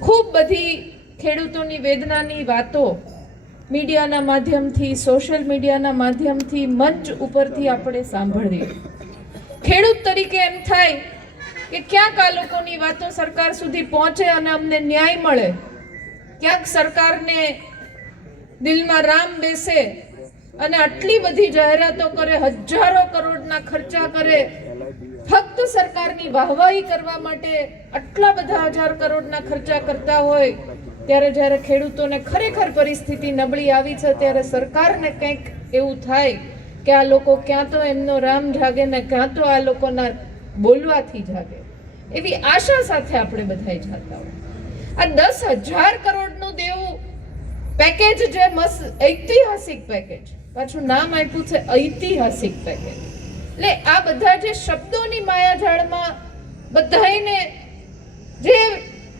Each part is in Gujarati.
ખૂબ બધી ખેડૂતોની વેદનાની વાતો મીડિયાના માધ્યમથી, સોશિયલ મીડિયાના માધ્યમથી મંચ ઉપરથી આપણે સાંભળીએ. ખેડૂત તરીકે એમ થાય કે ક્યાંક આ લોકોની વાતો સરકાર સુધી પહોંચે અને અમને ન્યાય મળે. ક્યાંક સરકારને દિલમાં રામ બેસે અને આટલી બધી જાહેરાતો કરે, હજારો કરોડના ખર્ચા કરે ફક્ત સરકારની વાહવાહી કરવા માટે આટલા બધા હજાર કરોડના ખર્ચા કરતા હોય, ત્યારે જ્યારે ખેડૂતોને ખરેખર પરિસ્થિતિ નબળી આવી છે, ત્યારે સરકારને કંઈક એવું થાય કે આ લોકો ક્યાં તો એમનો રામ જાગે ને ક્યાં તો આ લોકોના બોલવાથી જાગે. એવી આશા સાથે આપણે બધાય જાતા હોય. આ દસ હજાર કરોડનું દેવું પેકેજ જે મસ્ત ઐતિહાસિક પેકેજ પાછું નામ આપ્યું છે ઐતિહાસિક પેકેજ એટલે આ બધા જે શબ્દોની માયાજાળમાં બધાયને જે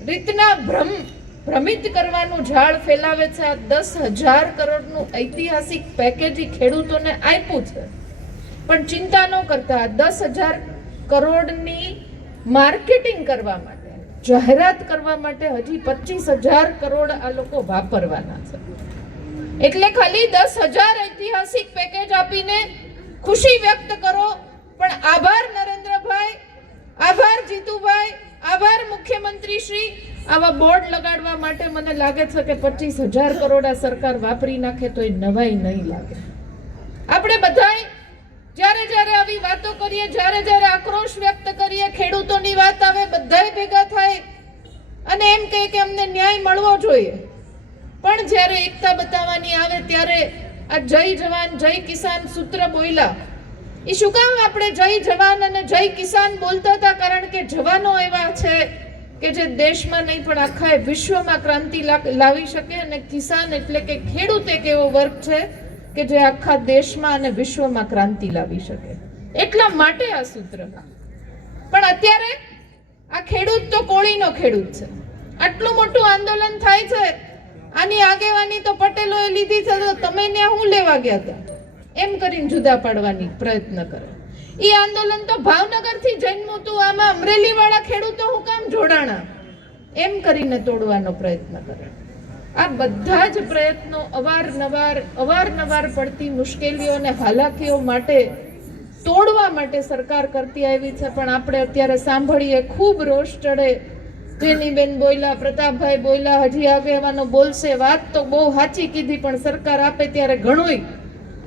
રીતના ભ્રમ, ભ્રમિત કરવાનું ઝાડ ફેલાવે છે, આ દસ હજાર કરોડનું ઐતિહાસિક પેકેજ ખેડૂતોને આપ્યું છે. પણ ચિંતા ન કરતા દસ હજાર કરોડની માર્કેટિંગ કરવા માટે, જાહેરાત કરવા માટે હજી પચીસ હજાર કરોડ આ લોકો વાપરવાના છે. એટલે ખાલી દસ હજાર ઐતિહાસિક પેકેજ આપીને ખુશી વ્યક્ત કરો. પણ આભાર નરેન્દ્રભાઈ, આભાર જીતુભાઈ, આભાર મુખ્યમંત્રી શ્રી. આવા બોર્ડ લગાડવા માટે મને લાગે છે કે પચીસ હજાર કરોડ સરકાર વાપરી નાખે તો એ નવાઈ નહીં લાગે. આપણે બધાય જ્યારે જ્યારે આવી વાતો કરીએ, જ્યારે જ્યારે આક્રોશ વ્યક્ત કરીએ, ખેડૂતોની વાત આવે, બધાય ભેગા થાય. અને એમ કહે કે અમને ન્યાય મળવો જોઈએ. પણ જ્યારે એકતા બતાવવાની આવે, ત્યારે આ જય જવાન, જય કિસાન સૂત્ર બોલ્યા. એ શું કામ આપણે જય જવાન અને જય કિસાન બોલતા હતા? કારણ કે જવાનો એવા છે કે જે દેશમાં નહીં, પણ આખા વિશ્વમાં ક્રાંતિ લાવી શકે અને કિસાન એટલે કે ખેડૂત એક એવો વર્ગ છે કે જે આખા દેશમાં અને વિશ્વમાં ક્રાંતિ લાવી શકે. એટલા માટે આ સૂત્ર. પણ અત્યારે આ ખેડૂત તો કોળીનો ખેડૂત છે. આટલું મોટું આંદોલન થાય છે આની આગેવાની તો પટેલોએ લીધી છે, તો તમે ત્યાં હું લેવા ગયા હતા? એમ કરીને જુદા પાડવાની પ્રયત્ન કરે. એ આંદોલન તો ભાવનગરથી જન્મ્યું હતું આમાં અમરેલી વાળા ખેડૂતો હું કામ જોડાણા? એમ કરીને તોડવાનો પ્રયત્ન કરે. આ બધા જ પ્રયત્નો અવારનવાર અવારનવાર પડતી મુશ્કેલીઓ અને હાલાકીઓ માટે, તોડવા માટે સરકાર કરતી આવી છે, પણ આપણે અત્યારે સાંભળીએ, ખૂબ રોષ ચડે જેનીબેન બોલ્યા, પ્રતાપભાઈ બોલ્યા, હજી આગેવાનો બોલશે. વાત તો બહુ સાચી કીધી, પણ સરકાર આપે ત્યારે ઘણુંય.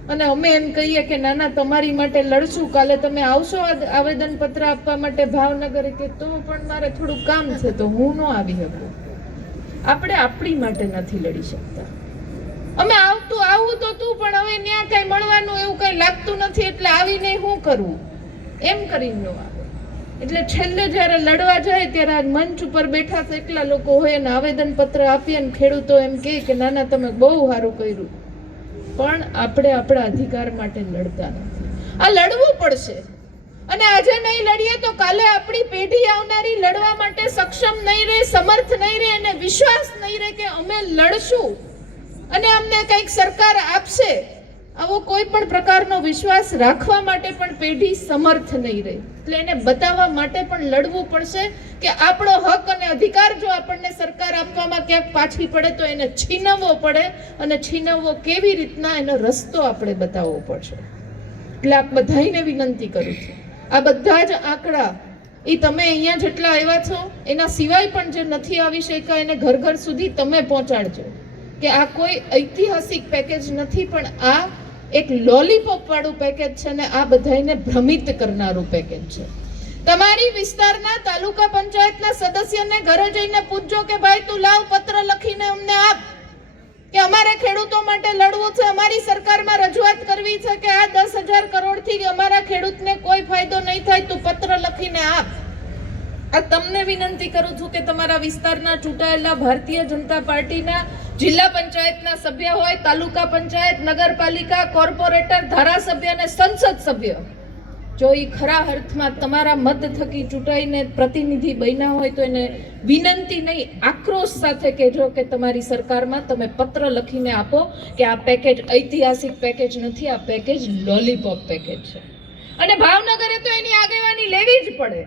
અને અમે એમ કહીએ કે, નાના, તમારી માટે લડશું. કાલે તમે આવશો આવેદન પત્ર આપવા માટે ભાવનગર કે તો પણ મારે થોડું કામ છે, તો હું ન આવી શકું. આપણે આપણી માટે નથી લડી શકતા. અમે આવતું, આવું તો તું, પણ હવે ત્યાં કઈ મળવાનું એવું કઈ લાગતું નથી, એટલે આવીને શું કરવું એમ કરીને આવે. એટલે છેલ્લે જ્યારે લડવા જાય ત્યારે આ મંચ ઉપર બેઠા છે એકલા લોકો હોય અને આવેદન પત્ર આપીએ અને ખેડૂતો એમ કહે કે, નાના, તમે બહુ સારું કર્યું. પણ આપણે આપણા અધિકાર માટે લડતા નથી. આ લડવું પડશે. અને આજે નહીં લડીએ તો કાલે આપણી પેઢી આવનારી લડવા માટે સક્ષમ નહીં રહે, સમર્થ નહીં રહે અને વિશ્વાસ નહીં રહે કે અમે લડશું. અને અમને કંઈક સરકાર આપશે. આવો કોઈ પણ પ્રકારનો વિશ્વાસ રાખવા માટે પણ પેઢી સમર્થ નહીં રહે. એટલે એને બતાવવા માટે પણ લડવું પડશે કે આપણો હક અને અધિકાર જો આપણને સરકાર આપવામાં ક્યાંક પાછી પડે તો એને છીનવવો પડે અને છીનવવો કેવી રીતના એનો રસ્તો આપણે બતાવવો પડશે. એટલે આપ બધાને વિનંતી કરું છું. આ બધા જ આંકડા એ તમે અહીંયા જેટલા આવ્યા છો, એના સિવાય પણ જે નથી આવી શક્યા, એને ઘર ઘર સુધી તમે પહોંચાડજો. કે આ કોઈ ઐતિહાસિક પેકેજ નથી, પણ આ એક લોલીપોપ વાળું પેકેજ છે ને આ બધાને ભ્રમિત કરનારું પેકેજ છે. તમારી વિસ્તારના તાલુકા પંચાયતના સદસ્યને ઘરે જઈને પૂછજો કે ભાઈ તું લાવ પત્ર લખીને અમને આપ. કે અમારે ખેડૂતો માટે લડવું છે, અમારી સરકારમાં રજૂઆત કરવી છે કે આ દસ હજાર કરોડથી અમારા ખેડૂતને કોઈ ફાયદો નહીં થાય, તું પત્ર લખીને આપ. આ તમને વિનંતી કરું છું કે તમારા વિસ્તારના ચૂંટાયેલા ભારતીય જનતા પાર્ટીના જિલ્લા પંચાયતના સભ્ય હોય, તાલુકા પંચાયત, નગરપાલિકા, કોર્પોરેટર, ધારાસભ્ય અને સંસદ સભ્ય. જો એ ખરા અર્થમાં તમારા મત થકી ચૂંટાઈને પ્રતિનિધિ બન્યા હોય તો એને વિનંતી નહીં, આક્રોશ સાથે કહેજો કે તમારી સરકારમાં તમે પત્ર લખીને આપો કે આ પેકેજ ઐતિહાસિક પેકેજ નથી, આ પેકેજ લોલીપોપ પેકેજ છે. અને ભાવનગરે તો એની આગેવાની લેવી જ પડે.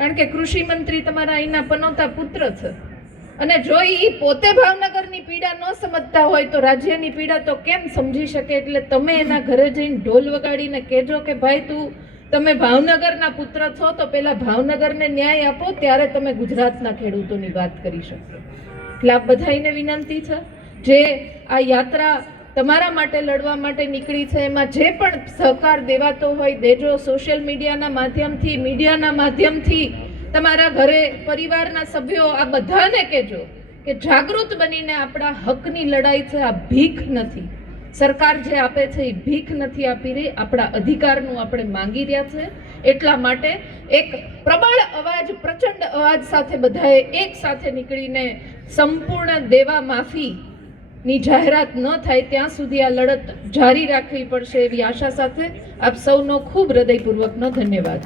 કારણ કે કૃષિ મંત્રી તમારા અહીંના પનોતા પુત્ર છે. અને જો એ પોતે ભાવનગરની પીડા ન સમજતા હોય તો રાજ્યની પીડા તો કેમ સમજી શકે? એટલે તમે એના ઘરે જઈને ઢોલ વગાડીને કહેજો કે, ભાઈ, તું, તમે ભાવનગરના પુત્ર છો, તો પહેલાં ભાવનગરને ન્યાય આપો, ત્યારે તમે ગુજરાતના ખેડૂતોની વાત કરી શકશો. એટલે આ બધાઈને વિનંતી છે. જે આ યાત્રા તમારા માટે લડવા માટે નીકળી છે, એમાં જે પણ સહકાર દેવાતો હોય દેજો સોશિયલ મીડિયાના માધ્યમથી મીડિયાના માધ્યમથી તમારા ઘરે પરિવારના સભ્યો આ બધાને કહેજો કે જાગૃત બનીને આપણા હકની લડાઈ છે, આ ભીખ નથી. સરકાર જે આપે છે, એ ભીખ નથી આપી રહી. આપણા અધિકારનું આપણે માંગી રહ્યા છે. એટલા માટે એક પ્રબળ અવાજ, પ્રચંડ અવાજ સાથે બધાએ એક સાથે નીકળીને સંપૂર્ણ દેવા માફી ની જાહેરાત ન થાય ત્યાં સુધી આ લડત જારી રાખવી પડશે એવી આશા સાથે આપ સૌનો ખૂબ હૃદયપૂર્વકનો ધન્યવાદ.